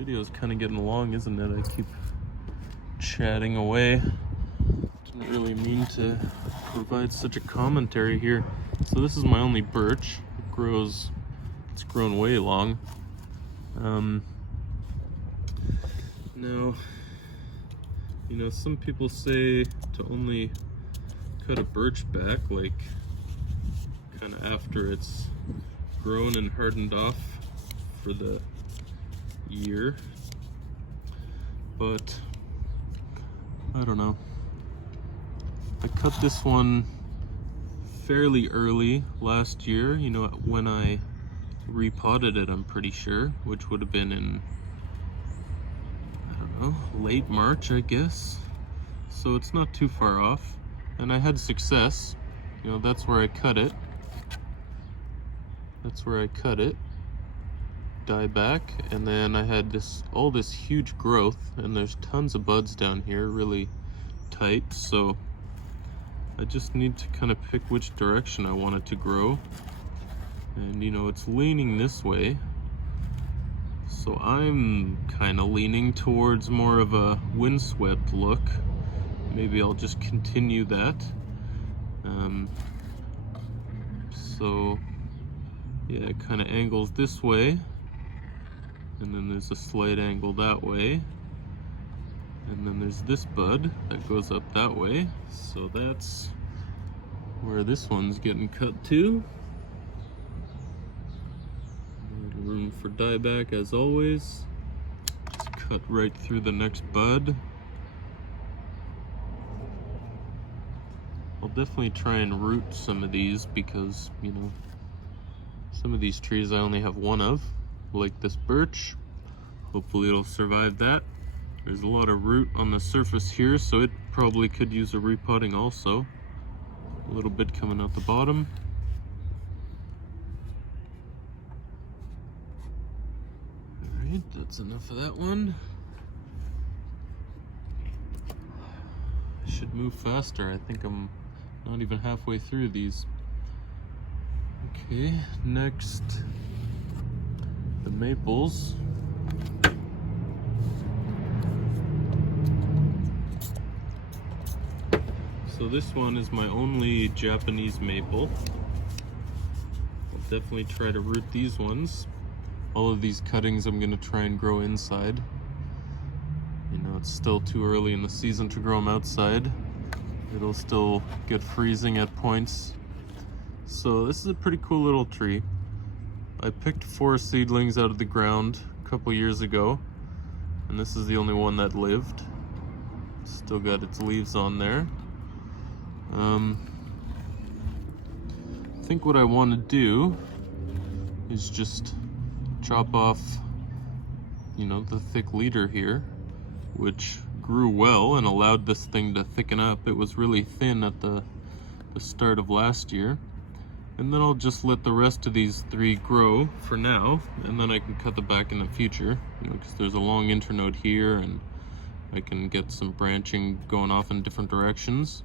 Video's kind of getting long, isn't it? I keep chatting away. Didn't really mean to provide such a commentary here. So this is my only birch. It's grown way long. Now, you know, some people say to only cut a birch back, like kind of after it's grown and hardened off for the year, but I don't know. I cut this one fairly early last year, you know, when I repotted it, I'm pretty sure, which would have been in, I don't know, late March, I guess. So it's not too far off, and I had success. You know, that's where I cut it. Die back, and then I had all this huge growth, and there's tons of buds down here, really tight. So I just need to kind of pick which direction I want it to grow. And you know, it's leaning this way, so I'm kind of leaning towards more of a windswept look. Maybe I'll just continue that. So yeah, it kind of angles this way, and then there's a slight angle that way, and then there's this bud that goes up that way. So that's where this one's getting cut to. Room for dieback as always. Just cut right through the next bud. I'll definitely try and root some of these because, you know, some of these trees I only have one of, like this birch. Hopefully it'll survive that. There's a lot of root on the surface here, so it probably could use a repotting also. A little bit coming out the bottom. Alright, that's enough of that one. I should move faster. I think I'm not even halfway through these. Okay, next, the maples. So this one is my only Japanese maple. I'll definitely try to root these ones. All of these cuttings I'm going to try and grow inside. You know, it's still too early in the season to grow them outside. It'll still get freezing at points. So this is a pretty cool little tree. I picked 4 seedlings out of the ground a couple years ago, and this is the only one that lived. Still got its leaves on there. I think what I want to do is just chop off, you know, the thick leader here, which grew well and allowed this thing to thicken up. It was really thin at the start of last year. And then I'll just let the rest of these 3 grow for now, and then I can cut the back in the future, you know, because there's a long internode here, and I can get some branching going off in different directions.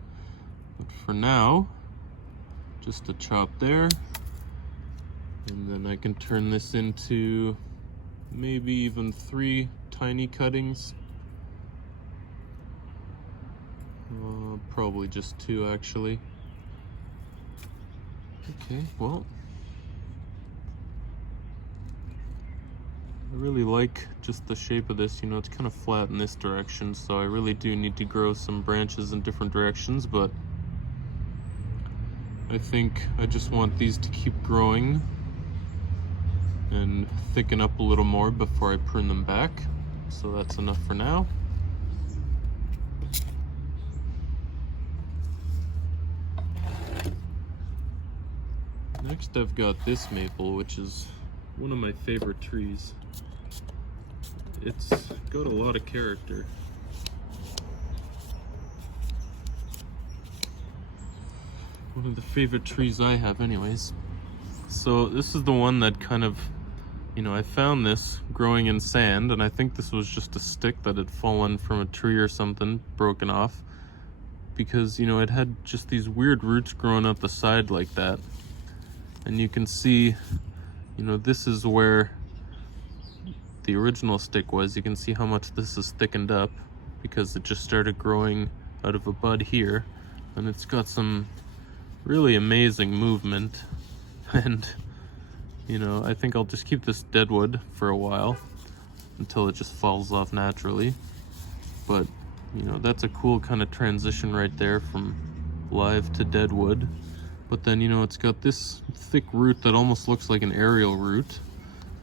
But for now, just a chop there, and then I can turn this into maybe even 3 tiny cuttings. Probably just 2 actually. Okay, well, I really like just the shape of this. You know, it's kind of flat in this direction, so I really do need to grow some branches in different directions, but I think I just want these to keep growing and thicken up a little more before I prune them back. So that's enough for now. Next I've got this maple, which is one of my favorite trees. It's got a lot of character. One of the favorite trees I have anyways. So this is the one that kind of, you know, I found this growing in sand, and I think this was just a stick that had fallen from a tree or something, broken off, because, you know, it had just these weird roots growing up the side like that. And you can see, you know, this is where the original stick was, you can see how much this is thickened up because it just started growing out of a bud here, and it's got some really amazing movement. And you know, I think I'll just keep this deadwood for a while until it just falls off naturally. But you know, that's a cool kind of transition right there from live to deadwood. But then, you know, it's got this thick root that almost looks like an aerial root,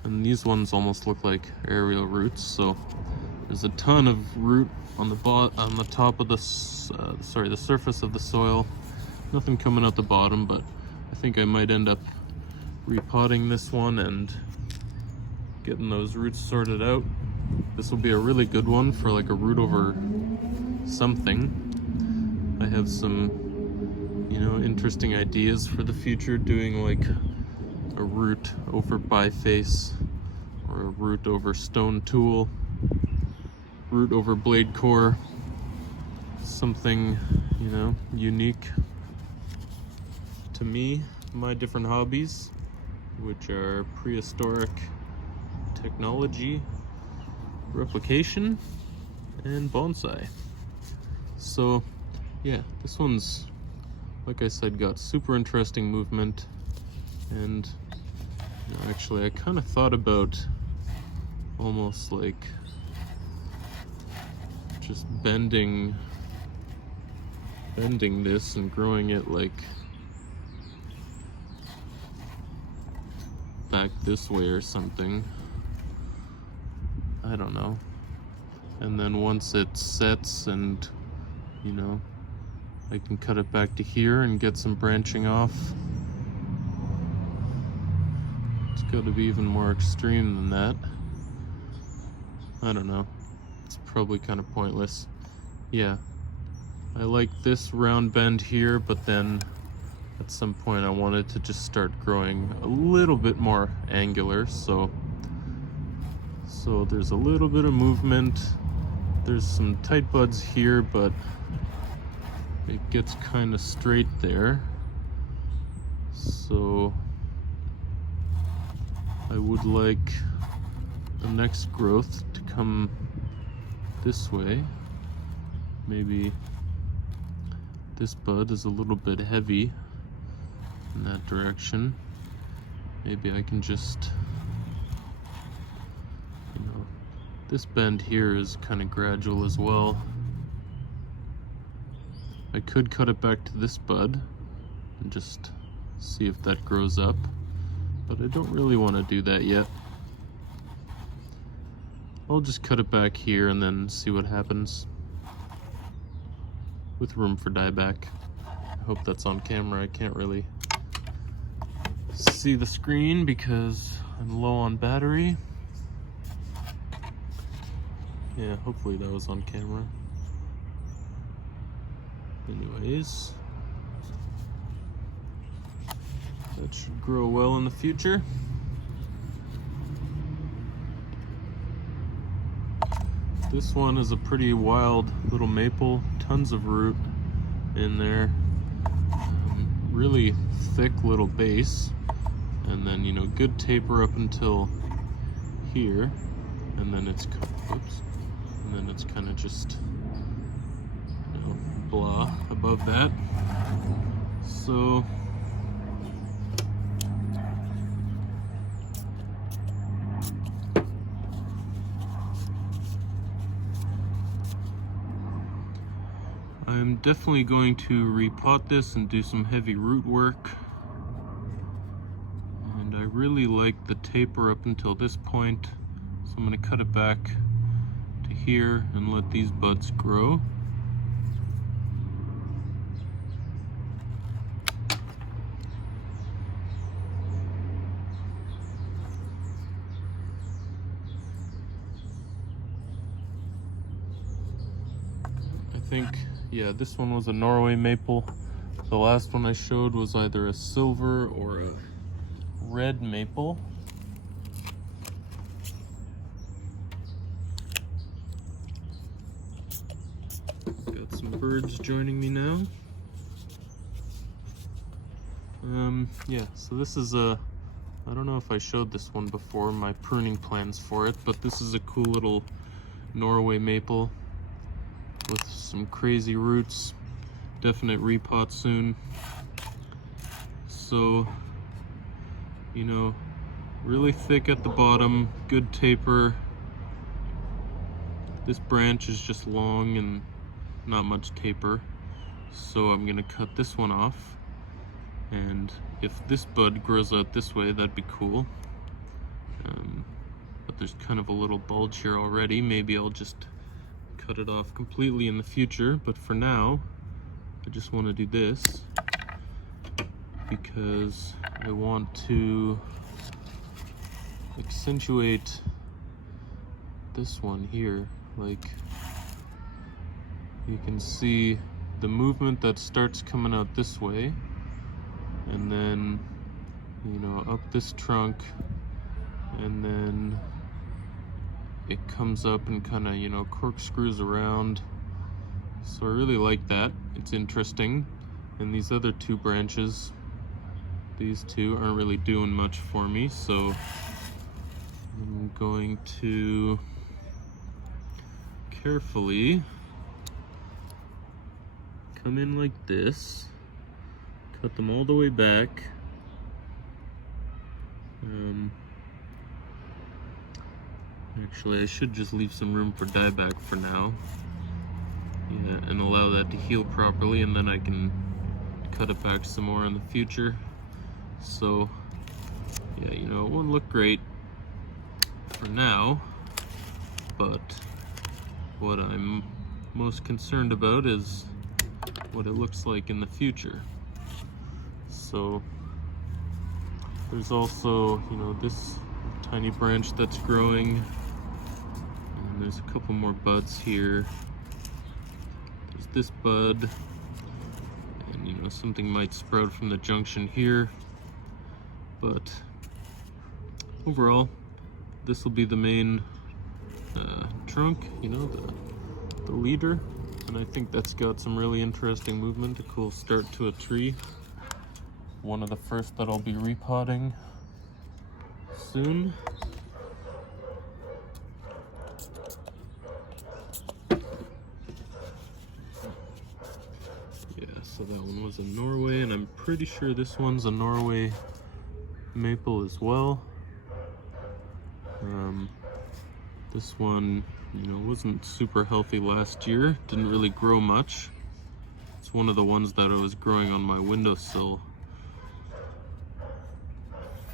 and these ones almost look like aerial roots. So there's a ton of root on the top of the the surface of the soil. Nothing coming out the bottom, but I think I might end up repotting this one and getting those roots sorted out. This will be a really good one for like a root over something. I have some, you know, interesting ideas for the future, doing like a root over biface, or a root over stone tool, root over blade core, something, you know, unique to me, my different hobbies, which are prehistoric technology, replication, and bonsai. So yeah, this one's, like I said, got super interesting movement. And you know, actually I kind of thought about almost like just bending this and growing it like back this way or something. I don't know. And then once it sets and, you know, I can cut it back to here and get some branching off. It's got to be even more extreme than that. I don't know. It's probably kind of pointless. Yeah. I like this round bend here, but then at some point I wanted to just start growing a little bit more angular, so there's a little bit of movement. There's some tight buds here, but it gets kind of straight there. So I would like the next growth to come this way. Maybe this bud is a little bit heavy in that direction. Maybe I can just, you know, this bend here is kind of gradual as well. I could cut it back to this bud and just see if that grows up, but I don't really want to do that yet. I'll just cut it back here and then see what happens, with room for dieback. I hope that's on camera. I can't really see the screen because I'm low on battery. Yeah, hopefully that was on camera. Anyways, that should grow well in the future. This one is a pretty wild little maple, tons of root in there, really thick little base, and then, you know, good taper up until here, and then it's kind of just, you know, blah above that. So I'm definitely going to repot this and do some heavy root work. And I really like the taper up until this point, so I'm going to cut it back to here and let these buds grow. I think, yeah, this one was a Norway Maple. The last one I showed was either a silver or a red maple. Got some birds joining me now. Yeah, so this is a I don't know if I showed this one before, my pruning plans for it, but this is a cool little Norway maple with some crazy roots. Definite repot soon. So, you know, really thick at the bottom, good taper. This branch is just long and not much taper, so I'm gonna cut this one off. And if this bud grows out this way, that'd be cool. But there's kind of a little bulge here already. Maybe I'll just cut it off completely in the future, but for now, I just want to do this because I want to accentuate this one here. Like, you can see the movement that starts coming out this way, and then, you know, up this trunk, and then it comes up and kind of, you know, corkscrews around. So I really like that. It's interesting. And these other two branches, these two aren't really doing much for me, so I'm going to carefully come in like this, cut them all the way back. Actually, I should just leave some room for dieback for now. Yeah, and allow that to heal properly, and then I can cut it back some more in the future. So, yeah, you know, it won't look great for now, but what I'm most concerned about is what it looks like in the future. So, there's also, you know, this tiny branch that's growing. And there's a couple more buds here. There's this bud, and you know, something might sprout from the junction here, but overall this will be the main trunk, you know, the leader, and I think that's got some really interesting movement, a cool start to a tree. One of the first that I'll be repotting soon. So that one was a Norway, and I'm pretty sure this one's a Norway Maple as well. This one, you know, wasn't super healthy last year, didn't really grow much. It's one of the ones that I was growing on my windowsill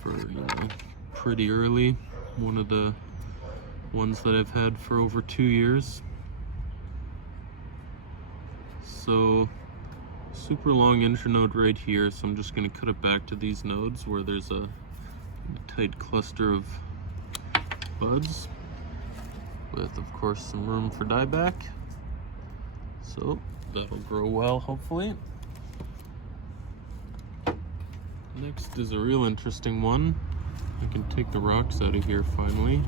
for, you know, pretty early. One of the ones that I've had for over 2 years. So, super long internode right here, so I'm just going to cut it back to these nodes where there's a tight cluster of buds with, of course, some room for dieback. So that'll grow well, hopefully. Next is a real interesting one. I can take the rocks out of here finally.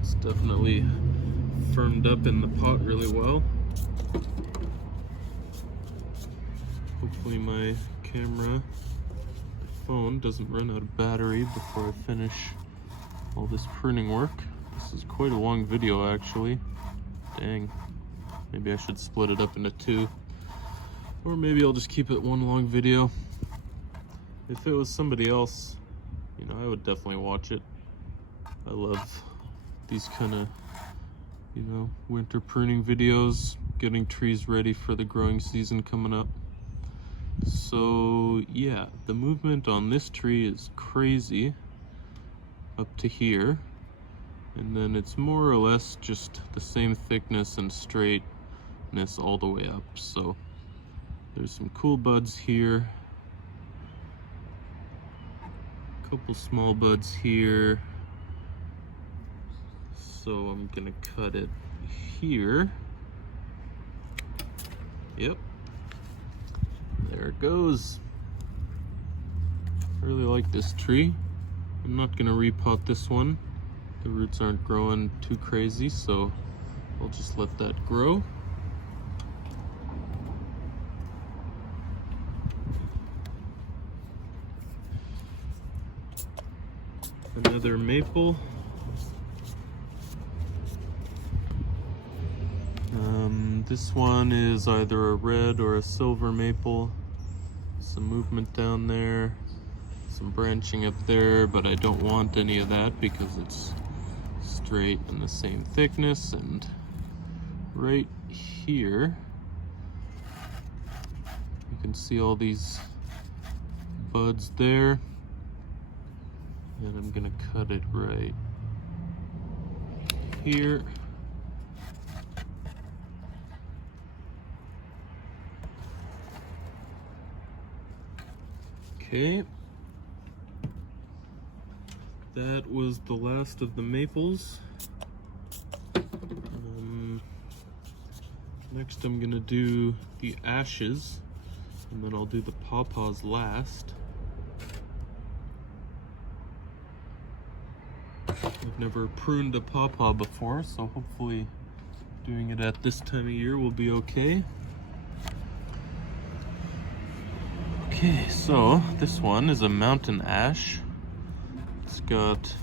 It's definitely firmed up in the pot really well. Hopefully my camera, phone, doesn't run out of battery before I finish all this pruning work. This is quite a long video, actually. Dang. Maybe I should split it up into 2. Or maybe I'll just keep it one long video. If it was somebody else, you know, I would definitely watch it. I love these kind of, you know, winter pruning videos, getting trees ready for the growing season coming up. So yeah, the movement on this tree is crazy up to here, and then it's more or less just the same thickness and straightness all the way up. So there's some cool buds here, a couple small buds here, so I'm gonna cut it here. Yep, there it goes. I really like this tree. I'm not gonna repot this one. The roots aren't growing too crazy, so I'll just let that grow. Another maple. This one is either a red or a silver maple. Some movement down there, some branching up there, but I don't want any of that because it's straight and the same thickness. And right here, you can see all these buds there. And I'm gonna cut it right here. Okay, that was the last of the maples. Next I'm gonna do the ashes, and then I'll do the pawpaws last. I've never pruned a pawpaw before, so hopefully doing it at this time of year will be okay. Okay, so this one is a mountain ash. It's got,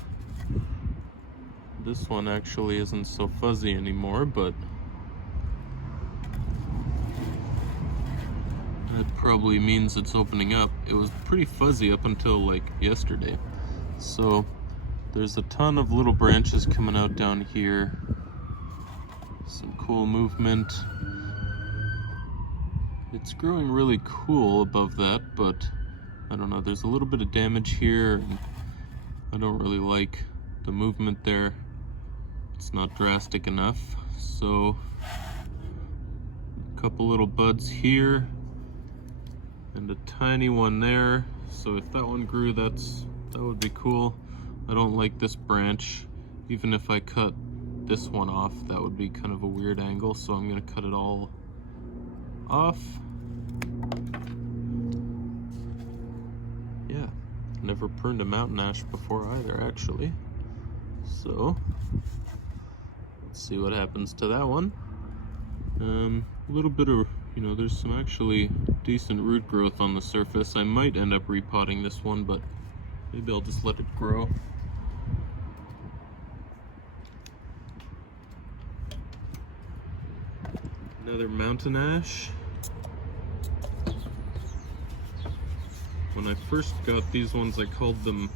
this one actually isn't so fuzzy anymore, but that probably means it's opening up. It was pretty fuzzy up until like yesterday. So there's a ton of little branches coming out down here. Some cool movement. It's growing really cool above that, but I don't know, there's a little bit of damage here, and I don't really like the movement there. It's not drastic enough. So a couple little buds here and a tiny one there. So if that one grew, that would be cool. I don't like this branch. Even if I cut this one off, that would be kind of a weird angle, so I'm gonna cut it all off. Yeah, never pruned a mountain ash before either, actually. So let's see what happens to that one. A little bit of, there's some actually decent root growth on the surface. I might end up repotting this one, but maybe I'll just let it grow. Another mountain ash. When I first got these ones, I called them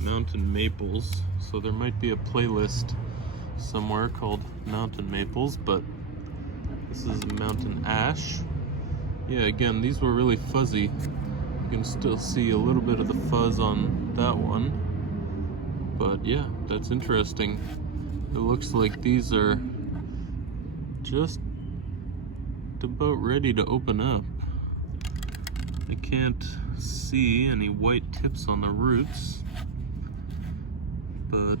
mountain maples, so there might be a playlist somewhere called mountain maples, but this is a mountain ash. Yeah, again, these were really fuzzy. You can still see a little bit of the fuzz on that one, but yeah, that's interesting. It looks like these are just about ready to open up. I can't see any white tips on the roots, but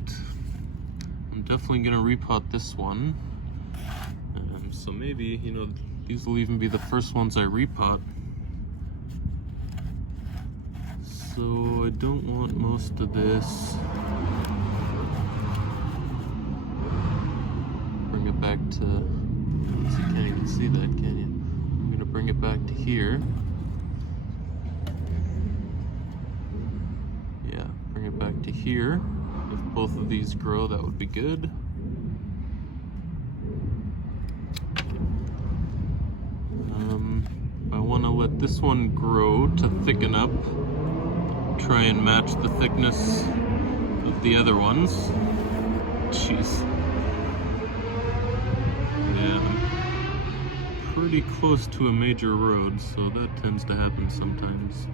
I'm definitely gonna repot this one. So maybe, these will even be the first ones I repot. So I don't want most of this. Bring it back to, you can't even see that, can you? I'm gonna bring it back to here. Yeah, bring it back to here. If both of these grow, that would be good. I want to let this one grow to thicken up, try and match the thickness of the other ones. Jeez. Yeah, I'm pretty close to a major road, so that tends to happen sometimes.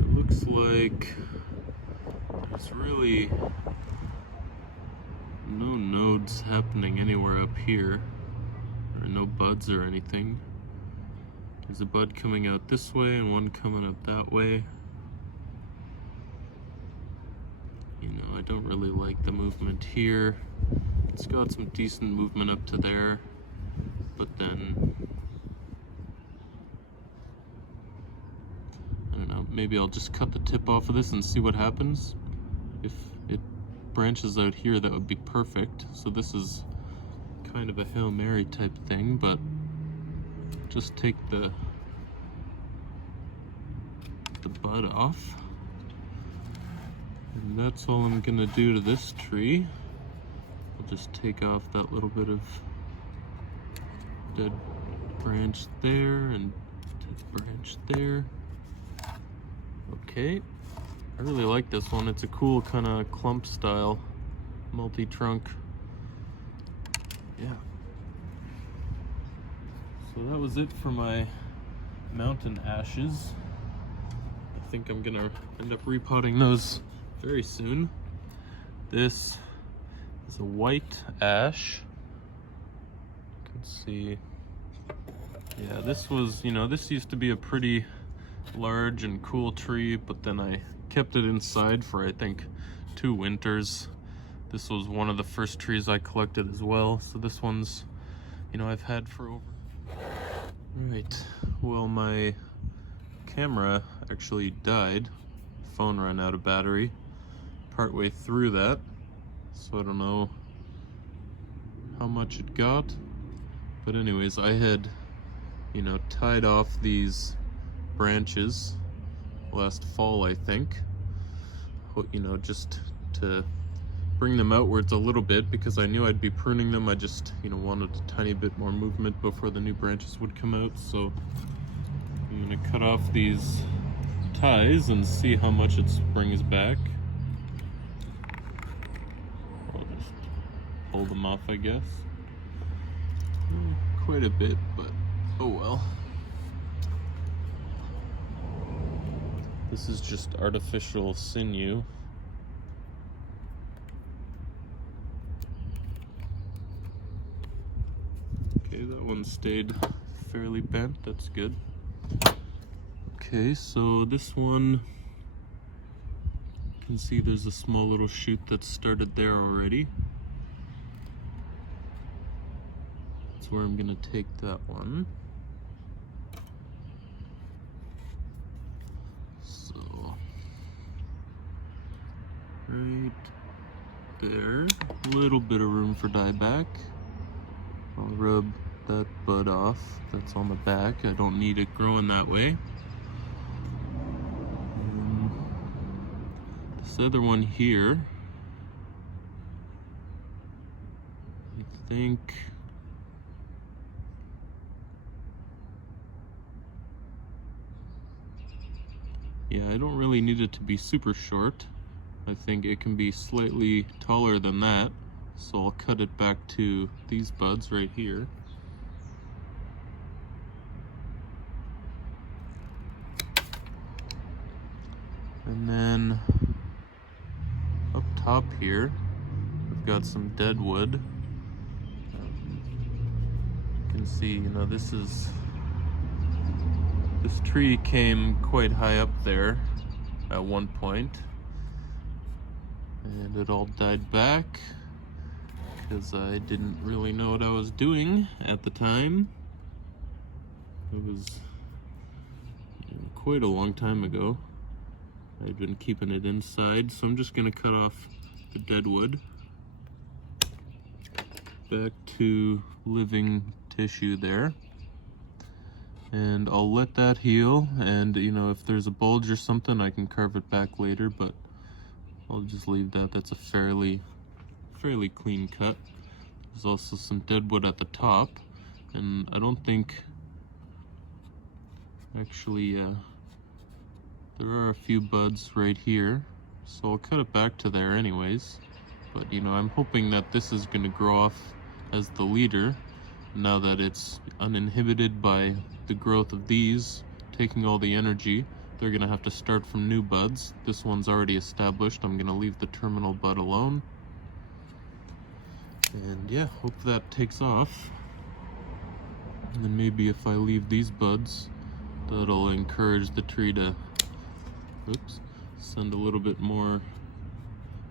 It looks like there's really no nodes happening anywhere up here. There are no buds or anything. There's a bud coming out this way and one coming up that way. I don't really like the movement here. It's got some decent movement up to there, but then I don't know, maybe I'll just cut the tip off of this and see what happens. If it branches out here, that would be perfect. So this is kind of a Hail Mary type thing, but just take the bud off. And that's all I'm gonna do to this tree. I'll just take off that little bit of dead branch there and dead branch there. Okay, I really like this one. It's a cool kind of clump style, multi-trunk. Yeah. So that was it for my mountain ashes. I think I'm gonna end up repotting those very soon. This is a white ash. You can see, yeah, this was, this used to be a pretty large and cool tree, but then I kept it inside for I think 2 winters. This was one of the first trees I collected as well, so this one's, I've had for over. Right, well, my camera actually died. Phone ran out of battery partway through that, so I don't know how much it got, but anyways, I had tied off these branches last fall, I think, just to bring them outwards a little bit because I knew I'd be pruning them. I just wanted a tiny bit more movement before the new branches would come out. So I'm gonna cut off these ties and see how much it brings back. I'll just pull them off, I guess. Quite a bit, but oh well. This is just artificial sinew. Okay, that one stayed fairly bent, that's good. Okay, so this one, you can see there's a small little shoot that started there already. That's where I'm gonna take that one. So, right there, a little bit of room for dieback. I'll rub that bud off that's on the back. I don't need it growing that way. And this other one here, I think I don't really need it to be super short. I think it can be slightly taller than that. So I'll cut it back to these buds right here. And then up top here, we've got some dead wood. You can see, this tree came quite high up there at one point, and it all died back because I didn't really know what I was doing at the time. It was quite a long time ago. I'd been keeping it inside, so I'm just gonna cut off the dead wood. Back to living tissue there. And I'll let that heal, and if there's a bulge or something I can carve it back later, but I'll just leave that. That's a fairly clean cut. There's also some dead wood at the top, and I don't think, actually, there are a few buds right here, so I'll cut it back to there anyways. But I'm hoping that this is going to grow off as the leader now that it's uninhibited by the growth of these taking all the energy. They're going to have to start from new buds. This one's already established. I'm going to leave the terminal bud alone. And yeah, hope that takes off. And then maybe if I leave these buds, that'll encourage the tree to send a little bit more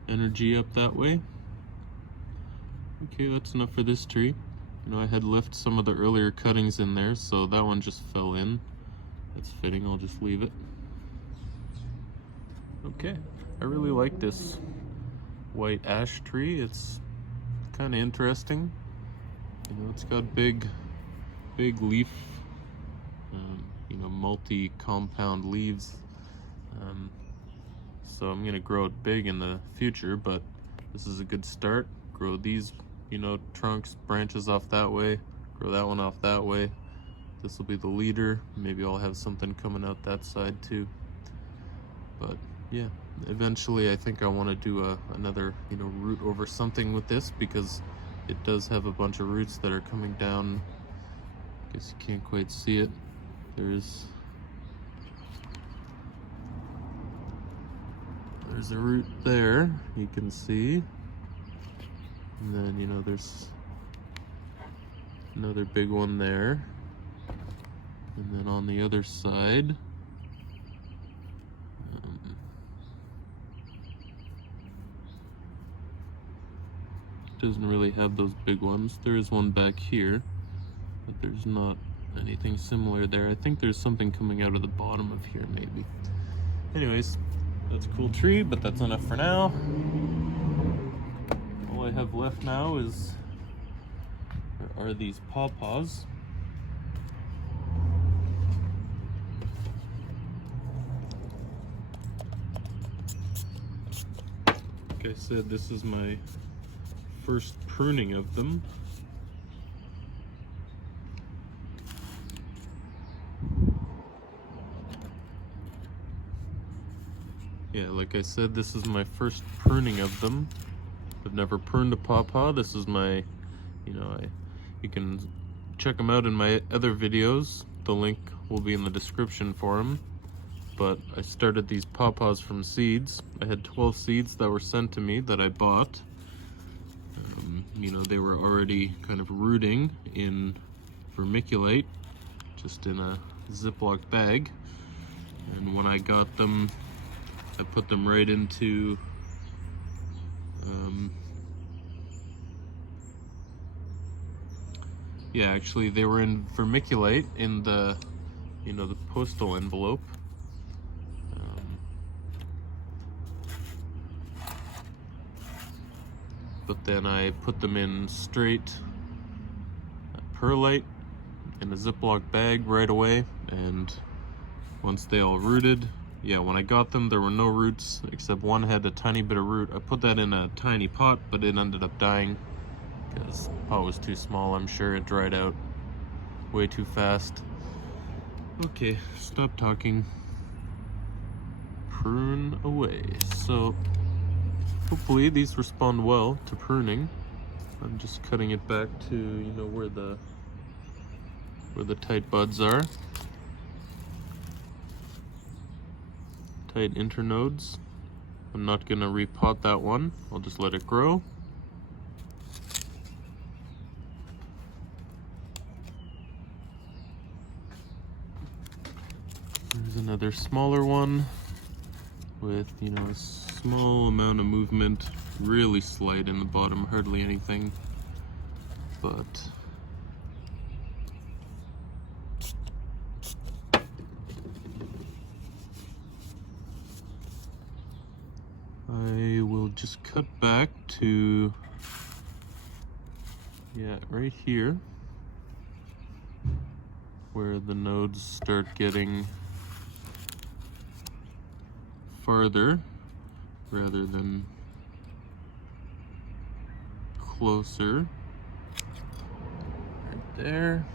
energy up that way. Okay, that's enough for this tree. I had left some of the earlier cuttings in there, so that one just fell in. That's fitting, I'll just leave it. Okay, I really like this white ash tree. It's kind of interesting. It's got big leaf, multi-compound leaves. so I'm gonna grow it big in the future, but this is a good start. Grow these, you know, trunks, branches off that way, grow that one off that way. This will be the leader. Maybe I'll have something coming out that side too. But yeah, eventually I think I want to do another, you know, root over something with this, because it does have a bunch of roots that are coming down. Guess you can't quite see it. There's a root there, you can see. And then, you know, there's another big one there. And then on the other side, doesn't really have those big ones. There is one back here, but there's not anything similar there. I think there's something coming out of the bottom of here, maybe. Anyways, that's a cool tree, but that's enough for now. All I have left now are these pawpaws. Like I said, this is my first pruning of them. Yeah, like I said, this is my first pruning of them. I've never pruned a pawpaw. This is my, you know, you can check them out in my other videos. The link will be in the description for them. But I started these pawpaws from seeds. I had 12 seeds that were sent to me that I bought. You know, they were already kind of rooting in vermiculite, just in a Ziploc bag. And when I got them, I put them right into yeah, actually they were in vermiculite in the, you know, the postal envelope. But then I put them in straight perlite in a Ziploc bag right away, and once they all rooted, yeah, when I got them there were no roots, except one had a tiny bit of root. I put that in a tiny pot, but it ended up dying because the pot was too small. I'm sure it dried out way too fast. Okay, stop talking. Prune away. So hopefully these respond well to pruning. I'm just cutting it back to, you know, where the tight buds are. Tight internodes. I'm not gonna repot that one. I'll just let it grow. There's another smaller one with, you know, a small amount of movement, really slight in the bottom, hardly anything, but I will just cut back to, yeah, right here, where the nodes start getting farther rather than closer. Right there.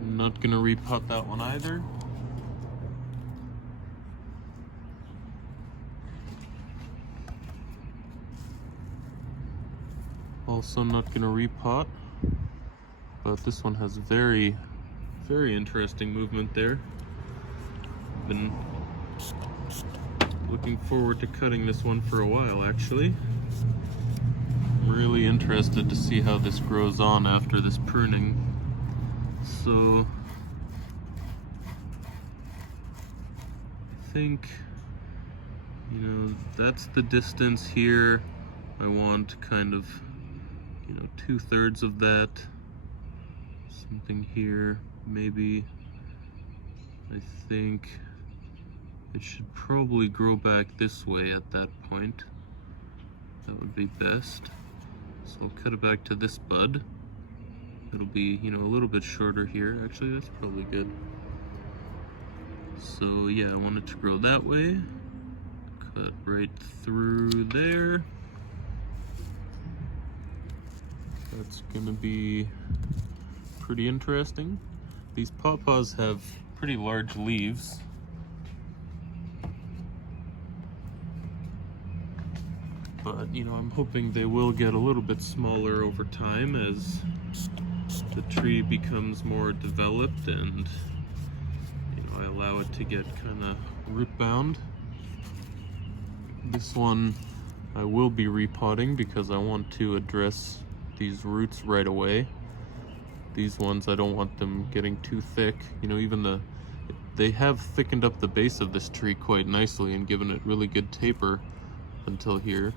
I'm not gonna repot that one either. Also not gonna repot, but this one has very, very interesting movement there. Been looking forward to cutting this one for a while, actually. I'm really interested to see how this grows on after this pruning. So I think, you know, that's the distance here. I want kind of, you know, 2/3 of that. Something here, maybe. I think it should probably grow back this way at that point. That would be best. So I'll cut it back to this bud. it'll be, you know, a little bit shorter here. Actually, that's probably good. So yeah, I want it to grow that way. Cut right through there. That's gonna be pretty interesting. These pawpaws have pretty large leaves. But, you know, I'm hoping they will get a little bit smaller over time as the tree becomes more developed and, you know, I allow it to get kind of root bound. This one I will be repotting because I want to address these roots right away. These ones, I don't want them getting too thick. You know, even they have thickened up the base of this tree quite nicely and given it really good taper until here,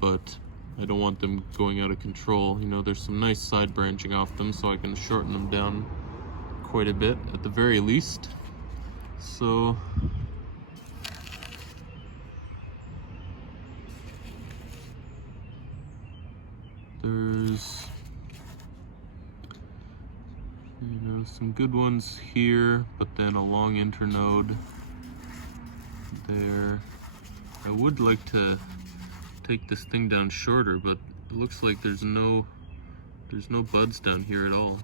but I don't want them going out of control. You know, there's some nice side branching off them, so I can shorten them down quite a bit at the very least. So there's, you know, some good ones here, but then a long internode there. I would like to take this thing down shorter, but it looks like there's no buds down here at all.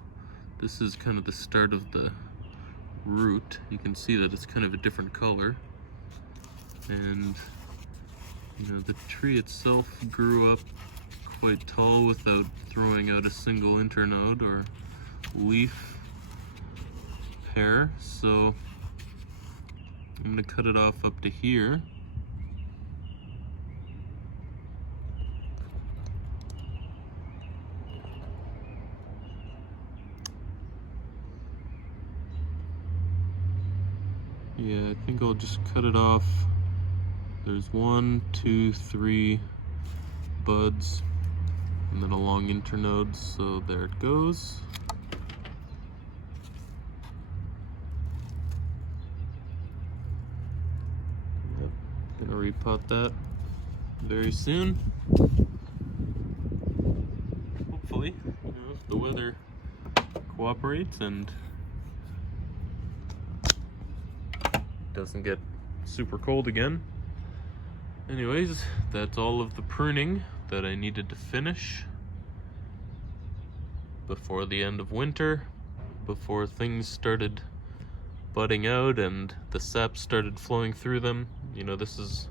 This is kind of the start of the root. You can see that it's kind of a different color. And, you know, the tree itself grew up quite tall without throwing out a single internode or leaf pair, so I'm going to cut it off up to here. Yeah, I think I'll just cut it off. There's 1, 2, 3 buds, and then a long internode, so there it goes. Yep, gonna repot that very soon. Hopefully, you know, if the weather cooperates and doesn't get super cold again. Anyways, that's all of the pruning that I needed to finish before the end of winter, before things started budding out and the sap started flowing through them. You know, this is,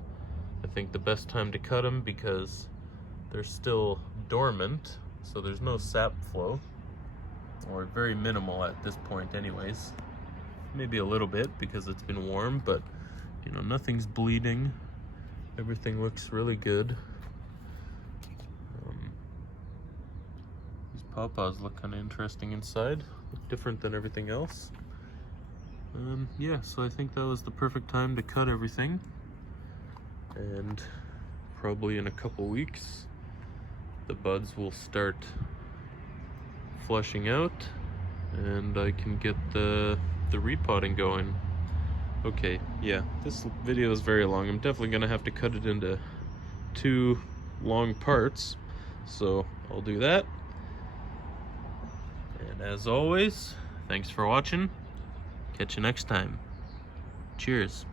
I think, the best time to cut them because they're still dormant, so there's no sap flow, or very minimal at this point anyways. Maybe a little bit because it's been warm, but you know, nothing's bleeding. Everything looks really good. These pawpaws look kind of interesting inside, look different than everything else. Yeah, so I think that was the perfect time to cut everything, and probably in a couple weeks the buds will start flushing out and I can get the repotting going. Okay, yeah, this video is very long. I'm definitely gonna have to cut it into 2 long parts, so I'll do that. And as always, thanks for watching. Catch you next time. Cheers.